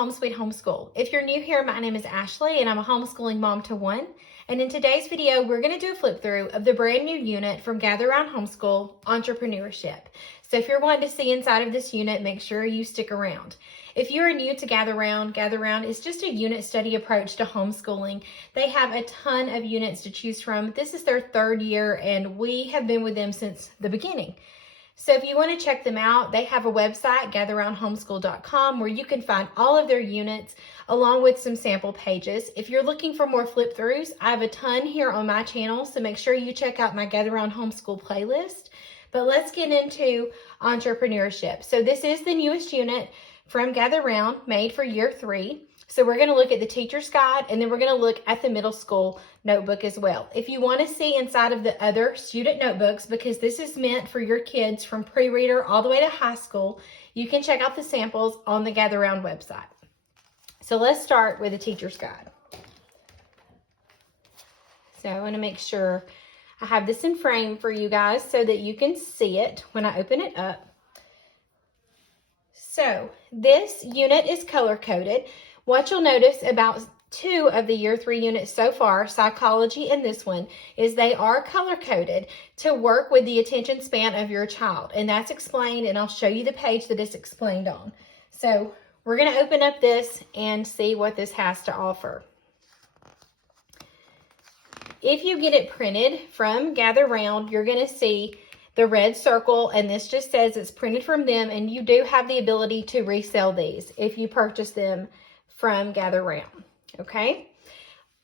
Home Sweet Homeschool. If you're new here, my name is Ashley and I'm a homeschooling mom to one. And in today's video, we're going to do a flip through of the brand new unit from Gather Round Homeschool, Entrepreneurship. So if you're wanting to see inside of this unit, make sure you stick around. If you're new to Gather Round is just a unit study approach to homeschooling. They have a ton of units to choose from. This is their third year and we have been with them since the beginning. So if you want to check them out, they have a website, gatherroundhomeschool.com, where you can find all of their units along with some sample pages. If you're looking for more flip throughs, I have a ton here on my channel, so make sure you check out my Gather Round Homeschool playlist. But let's get into Entrepreneurship. So this is the newest unit from Gather Round, made for year 3. So we're going to look at the teacher's guide, and then we're going to look at the middle school notebook as well. If you want to see inside of the other student notebooks, because this is meant for your kids from pre-reader all the way to high school, you can check out the samples on the Gather Round website. So let's start with the teacher's guide. So I want to make sure I have this in frame for you guys so that you can see it when I open it up. So this unit is color-coded. What you'll notice about 2 of the year 3 units so far, psychology and this one, is they are color-coded to work with the attention span of your child. And that's explained, and I'll show you the page that it's explained on. So we're going to open up this and see what this has to offer. If you get it printed from Gather Round, you're going to see the red circle, and this just says it's printed from them, and you do have the ability to resell these if you purchase them from Gather Round, okay?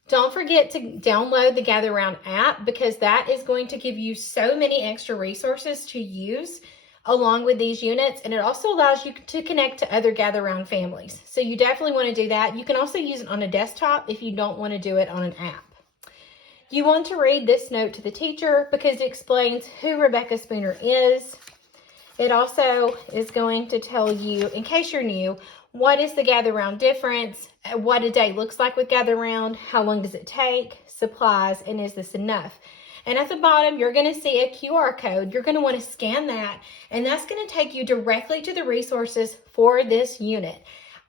Don't forget to download the Gather Round app, because that is going to give you so many extra resources to use along with these units, and it also allows you to connect to other Gather Round families. So you definitely want to do that. You can also use it on a desktop if you don't want to do it on an app. You want to read this note to the teacher because it explains who Rebecca Spooner is. It also is going to tell you, in case you're new, what is the Gather Round difference, what a day looks like with Gather Round, how long does it take, supplies, and is this enough? And at the bottom, you're going to see a QR code. You're going to want to scan that, and that's going to take you directly to the resources for this unit.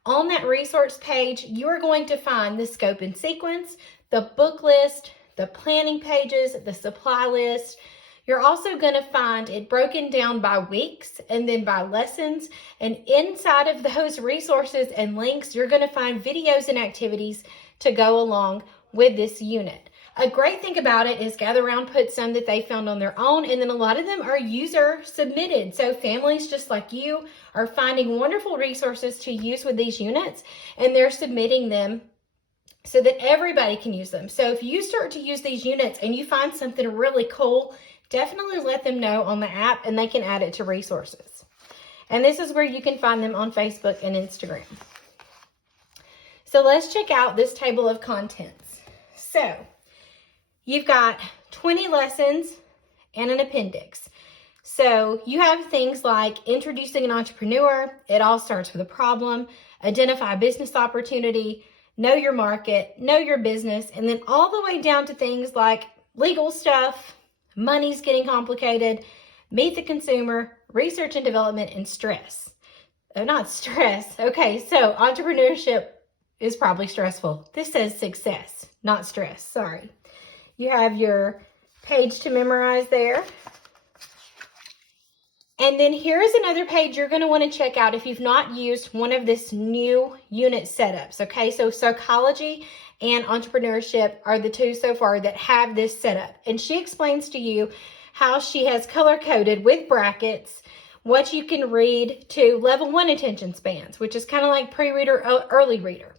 On that resource page, you are going to find the scope and sequence, the book list, the planning pages, the supply list. You're also going to find it broken down by weeks and then by lessons. And inside of those resources and links, you're going to find videos and activities to go along with this unit. A great thing about it is Gather Round put some that they found on their own, and then a lot of them are user submitted. So families just like you are finding wonderful resources to use with these units, and they're submitting them so that everybody can use them. So if you start to use these units and you find something really cool, definitely let them know on the app and they can add it to resources. And this is where you can find them on Facebook and Instagram. So let's check out this table of contents. So you've got 20 lessons and an appendix. So you have things like introducing an entrepreneur. It all starts with a problem, identify a business opportunity, know your market, know your business, and then all the way down to things like legal stuff, money's getting complicated, meet the consumer, research and development, and stress. Oh, not stress. Okay, so entrepreneurship is probably stressful. This says success, not stress. Sorry. You have your page to memorize there. And then here's another page you're going to want to check out if you've not used one of this new unit setups, okay? So psychology and entrepreneurship are the 2 so far that have this setup. And she explains to you how she has color-coded with brackets what you can read to level 1 attention spans, which is kind of like pre-reader, early reader.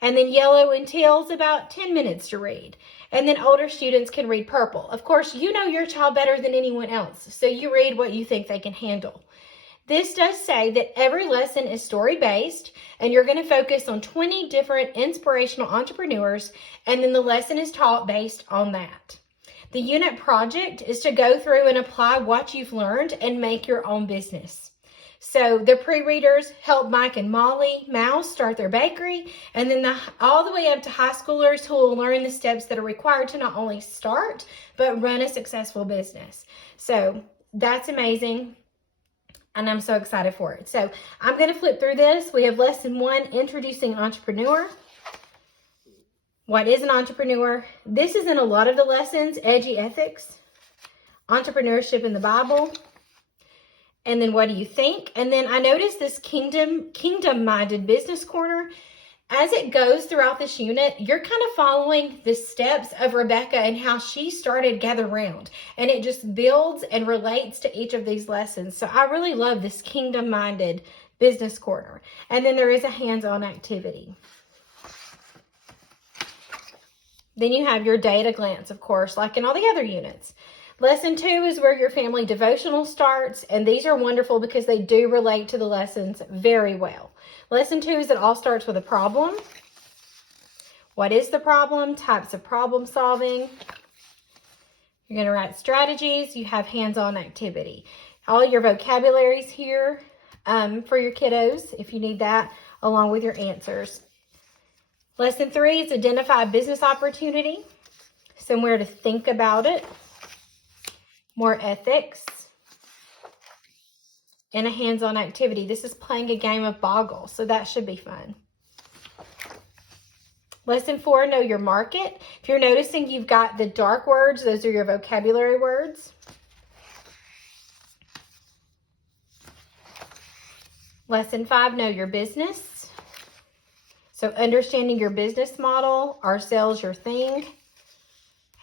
And then yellow and teal is about 10 minutes to read. And then older students can read purple. Of course, you know your child better than anyone else, so you read what you think they can handle. This does say that every lesson is story-based, and you're going to focus on 20 different inspirational entrepreneurs, and then the lesson is taught based on that. The unit project is to go through and apply what you've learned and make your own business. So the pre-readers help Mike and Molly Mouse start their bakery, and then all the way up to high schoolers who will learn the steps that are required to not only start, but run a successful business. So that's amazing. and I'm so excited for it. So I'm going to flip through this. We have lesson 1, introducing entrepreneur. What is an entrepreneur? This is in a lot of the lessons: edgy ethics, entrepreneurship in the Bible, and then what do you think? And then I noticed this kingdom-minded business corner. As it goes throughout this unit, you're kind of following the steps of Rebecca and how she started Gather Round. And it just builds and relates to each of these lessons. So I really love this kingdom-minded business corner. And then there is a hands-on activity. Then you have your day at a glance, of course, like in all the other units. Lesson 2 is where your family devotional starts. And these are wonderful because they do relate to the lessons very well. Lesson 2 is it all starts with a problem. What is the problem? Types of problem solving. You're going to write strategies. You have hands-on activity. All your vocabularies here for your kiddos, if you need that, along with your answers. Lesson 3 is identify a business opportunity. Somewhere to think about it. More ethics. And a hands-on activity. This is playing a game of Boggle, so that should be fun. Lesson 4, know your market. If you're noticing, you've got the dark words. Those are your vocabulary words. Lesson 5, know your business. So understanding your business model, are sales your thing?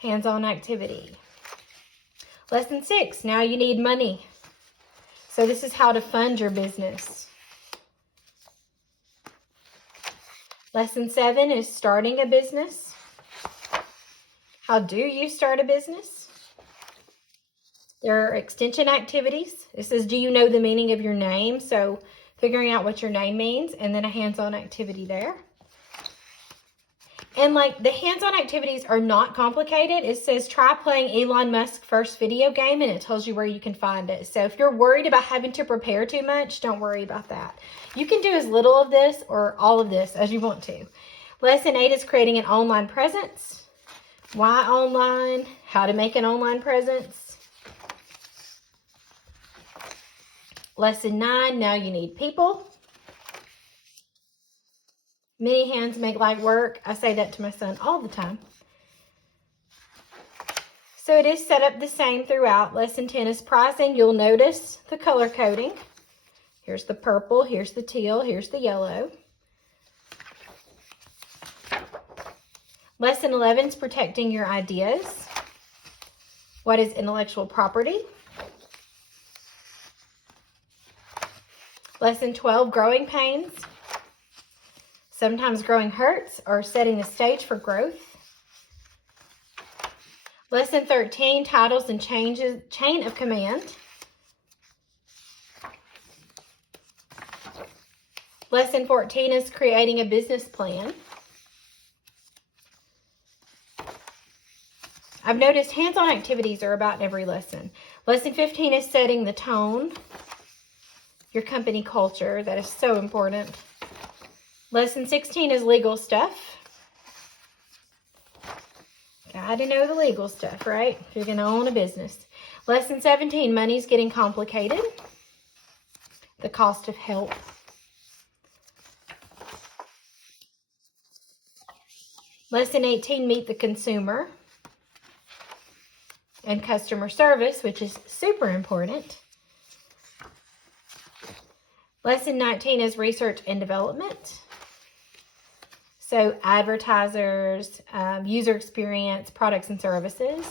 Hands-on activity. Lesson 6, now you need money. So this is how to fund your business. Lesson 7 is starting a business. How do you start a business? There are extension activities. This is, do you know the meaning of your name? So figuring out what your name means, and then a hands-on activity there. And like the hands-on activities are not complicated. It says try playing Elon Musk's first video game, and it tells you where you can find it. So if you're worried about having to prepare too much, don't worry about that. You can do as little of this or all of this as you want to. Lesson 8 is creating an online presence. Why online? How to make an online presence. Lesson 9, now you need people. Many hands make light work. I say that to my son all the time. So it is set up the same throughout. Lesson 10 is pricing. You'll notice the color coding. Here's the purple, here's the teal, here's the yellow. Lesson 11 is protecting your ideas. What is intellectual property? Lesson 12, growing pains. Sometimes growing hurts, or setting the stage for growth. Lesson 13, titles and changes, chain of command. Lesson 14 is creating a business plan. I've noticed hands-on activities are about in every lesson. Lesson 15 is setting the tone, your company culture. That is so important. Lesson 16 is legal stuff. Got to know the legal stuff, right? If you're going to own a business. Lesson 17, money's getting complicated. The cost of help. Lesson 18, meet the consumer. And customer service, which is super important. Lesson 19 is research and development. So advertisers, user experience, products and services.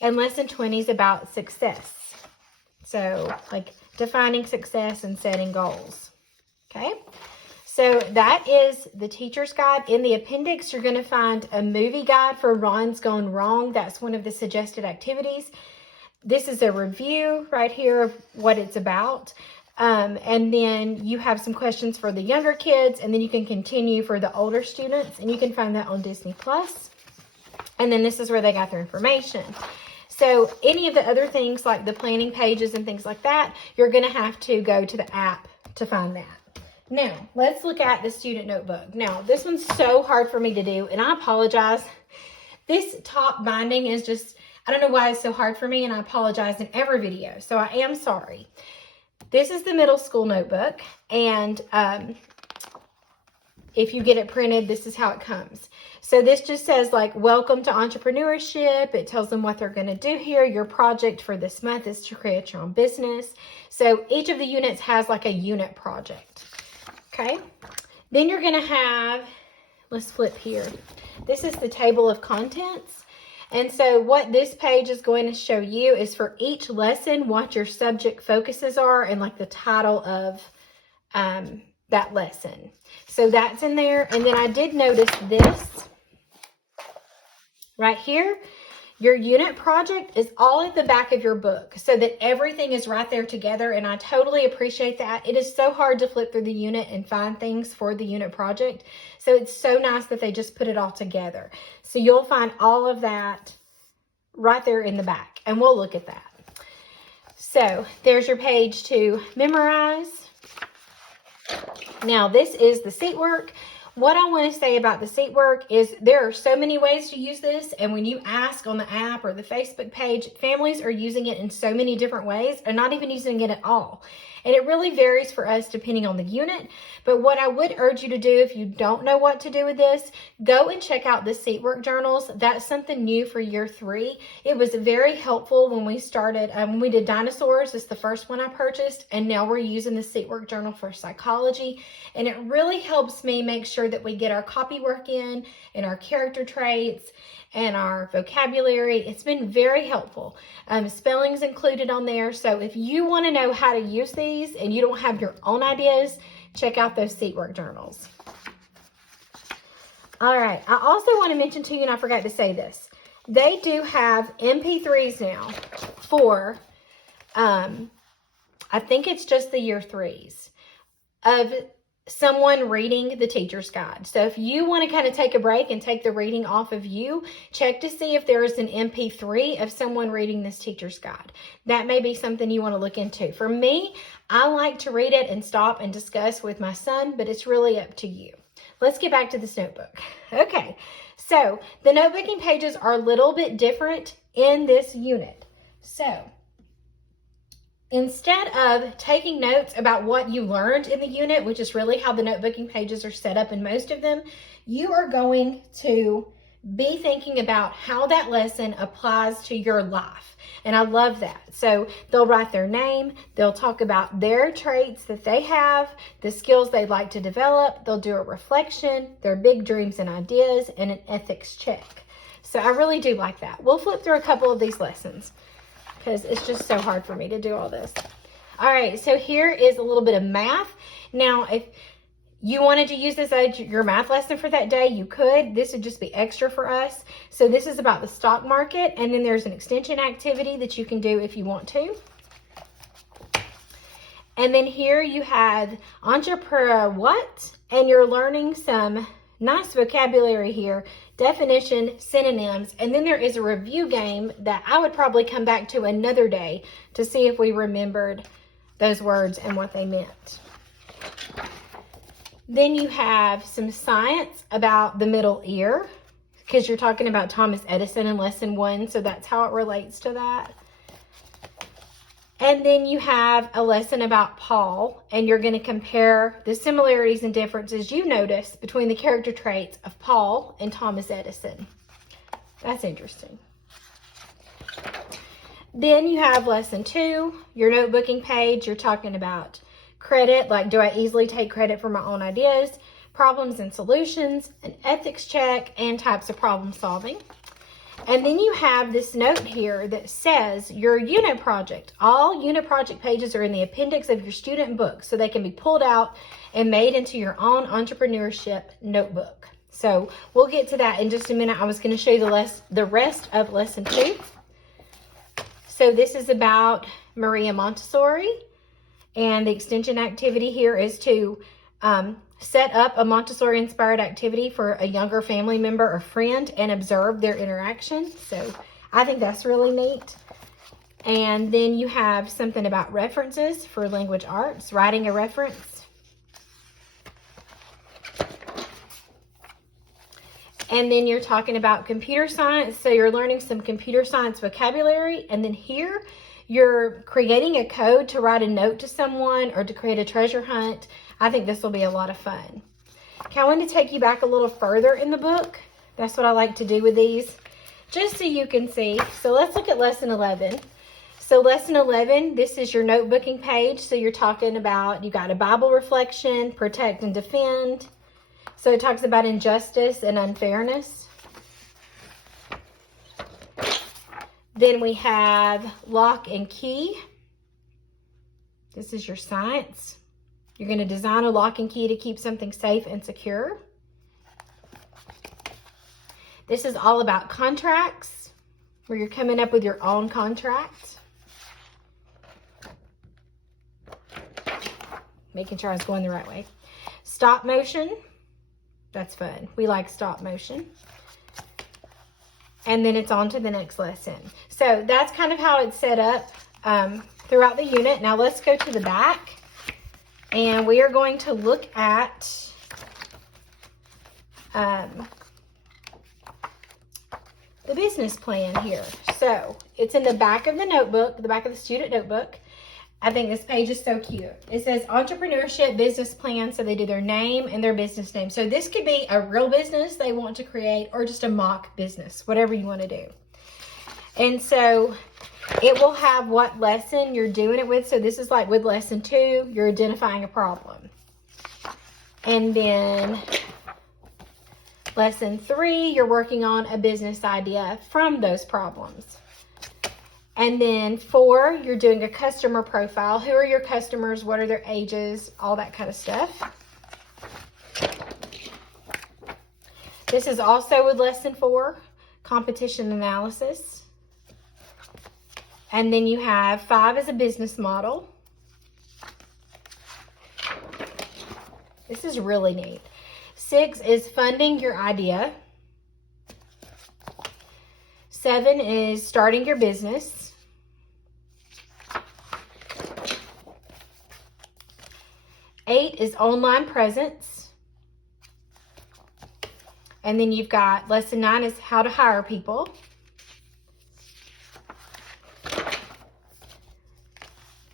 And lesson 20 is about success. So like defining success and setting goals. Okay. So that is the teacher's guide. In the appendix, you're going to find a movie guide for Ron's Gone Wrong. That's one of the suggested activities. This is a review right here of what it's about. And then you have some questions for the younger kids, and then you can continue for the older students, and you can find that on Disney Plus. And then this is where they got their information. So any of the other things like the planning pages and things like that, you're going to have to go to the app to find that. Now, let's look at the student notebook. Now, this one's so hard for me to do, and I apologize. This top binding is just, I don't know why it's so hard for me, and I apologize in every video, so I am sorry. This is the middle school notebook, and if you get it printed, this is how it comes. So this just says like, welcome to entrepreneurship. It tells them what they're going to do here. Your project for this month is to create your own business. So each of the units has like a unit project. Okay. Then you're going to have, let's flip here. This is the table of contents. And so what this page is going to show you is for each lesson, what your subject focuses are and like the title of that lesson. So that's in there. And then I did notice this right here. Your unit project is all at the back of your book so that everything is right there together. And I totally appreciate that. It is so hard to flip through the unit and find things for the unit project. So it's so nice that they just put it all together. So you'll find all of that right there in the back. And we'll look at that. So there's your page to memorize. Now, this is the seat work. What I want to say about the seat work is there are so many ways to use this. And when you ask on the app or the Facebook page, families are using it in so many different ways and not even using it at all. And it really varies for us depending on the unit. But what I would urge you to do if you don't know what to do with this, go and check out the Seatwork Journals. That's something new for year 3. It was very helpful when we started, when we did dinosaurs. It's the first one I purchased. And now we're using the Seatwork Journal for psychology. And it really helps me make sure that we get our copy work in and our character traits and our vocabulary. It's been very helpful. Spelling's included on there. So if you want to know how to use these and you don't have your own ideas, check out those Seatwork Journals. All right. I also want to mention to you, and I forgot to say this, they do have MP3s now for, I think it's just the year 3s of someone reading the teacher's guide. So if you want to kind of take a break and take the reading off of you, check to see if there is an MP3 of someone reading this teacher's guide. That may be something you want to look into. For me, I like to read it and stop and discuss with my son, but it's really up to you. Let's get back to this notebook. Okay, so the notebooking pages are a little bit different in this unit. So instead of taking notes about what you learned in the unit, which is really how the notebooking pages are set up in most of them, you are going to be thinking about how that lesson applies to your life. And I love that. So they'll write their name, they'll talk about their traits that they have, the skills they'd like to develop, they'll do a reflection, their big dreams and ideas, and an ethics check. So I really do like that. We'll flip through a couple of these lessons, because it's just so hard for me to do all this. All right, so here is a little bit of math. Now, if you wanted to use this as your math lesson for that day, you could. This would just be extra for us. So this is about the stock market, and then there's an extension activity that you can do if you want to. And then here you have entrepreneur what? And you're learning some nice vocabulary here, definition, synonyms, and then there is a review game that I would probably come back to another day to see if we remembered those words and what they meant. Then you have some science about the middle ear, because you're talking about Thomas Edison in lesson 1, so that's how it relates to that. And then you have a lesson about Paul, and you're going to compare the similarities and differences you notice between the character traits of Paul and Thomas Edison. That's interesting. Then you have lesson 2, your notebooking page. You're talking about credit, like do I easily take credit for my own ideas, problems and solutions, an ethics check, and types of problem solving. And then you have this note here that says your unit project. All unit project pages are in the appendix of your student book, so they can be pulled out and made into your own entrepreneurship notebook. So we'll get to that in just a minute. I was going to show you the rest of lesson 2. So this is about Maria Montessori, and the extension activity here is to set up a Montessori-inspired activity for a younger family member or friend and observe their interaction. So I think that's really neat. And then you have something about references for language arts, writing a reference. And then you're talking about computer science. So you're learning some computer science vocabulary. And then here you're creating a code to write a note to someone or to create a treasure hunt. I think this will be a lot of fun. Okay, I want to take you back a little further in the book. That's what I like to do with these, just so you can see. So let's look at lesson 11. So lesson 11, this is your notebooking page. So you're talking about, you got a Bible reflection, protect and defend. So it talks about injustice and unfairness. Then we have lock and key. This is your science. You're going to design a lock and key to keep something safe and secure. This is all about contracts, where you're coming up with your own contract. Making sure I was going the right way. Stop motion. That's fun. We like stop motion. And then it's on to the next lesson. So that's kind of how it's set up throughout the unit. Now let's go to the back. And we are going to look at the business plan here. So it's in the back of the notebook, the back of the student notebook. I think this page is so cute. It says Entrepreneurship Business Plan. So they do their name and their business name. So this could be a real business they want to create or just a mock business, whatever you want to do. And so it will have what lesson you're doing it with. So this is like with lesson 2, you're identifying a problem. And then lesson 3, you're working on a business idea from those problems. And then 4, you're doing a customer profile. Who are your customers? What are their ages? All that kind of stuff. This is also with lesson 4, competition analysis. And then you have 5 as a business model. This is really neat. 6 is funding your idea. 7 is starting your business. 8 is online presence. And then you've got lesson 9 is how to hire people.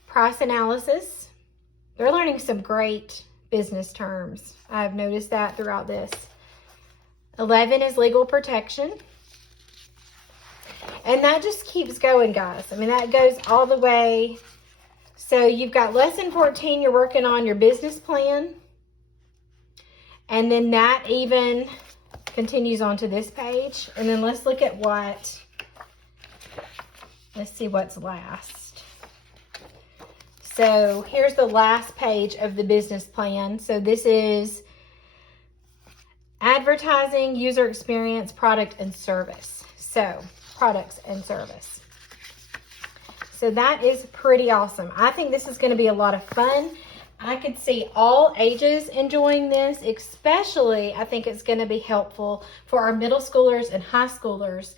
Price analysis. They're learning some great business terms. I've noticed that throughout this. 11 is legal protection. And that just keeps going, guys. I mean, that goes all the way. So you've got lesson 14, you're working on your business plan. And then that even continues on to this page. And then let's look at let's see what's last. So here's the last page of the business plan. So this is advertising, user experience, product, and service. So products and service. So that is pretty awesome. I think this is going to be a lot of fun. I could see all ages enjoying this, especially I think it's going to be helpful for our middle schoolers and high schoolers.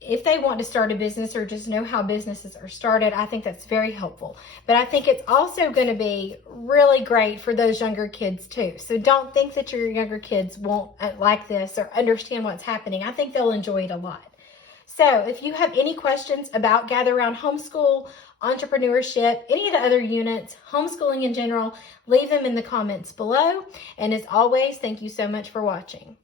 If they want to start a business or just know how businesses are started, I think that's very helpful. But I think it's also going to be really great for those younger kids too. So don't think that your younger kids won't like this or understand what's happening. I think they'll enjoy it a lot. So if you have any questions about Gather Around Homeschool, entrepreneurship, any of the other units, homeschooling in general, leave them in the comments below. And as always, thank you so much for watching.